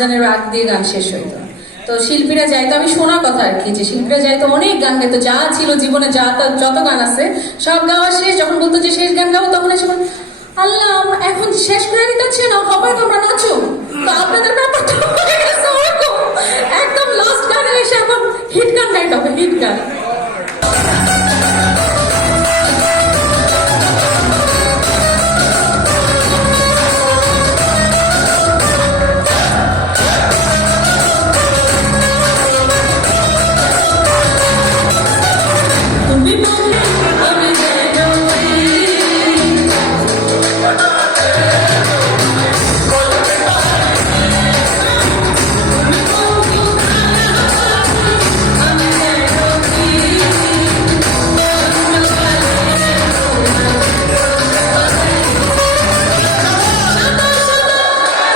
আজানের আগ দিয়ে গান শেষ হইতো। তো শিল্পীরা যাইতো, আমি শোনা কথা আর কি, যে শিল্পীরা যাইতো অনেক গান গাইতো, যা ছিল জীবনে যত গান আছে সব গাওয়া শেষ, যখন বলতো যে শেষ গান গাবো তখন এসে আল্লাহ এখন শেষ করে দিতেছে না, হবে তোমরা নাচো। তো আপনাদের ব্যাপারটা একদম লাস্ট গানে এসে এখন হিট গান গাইতে হবে, হিট গান।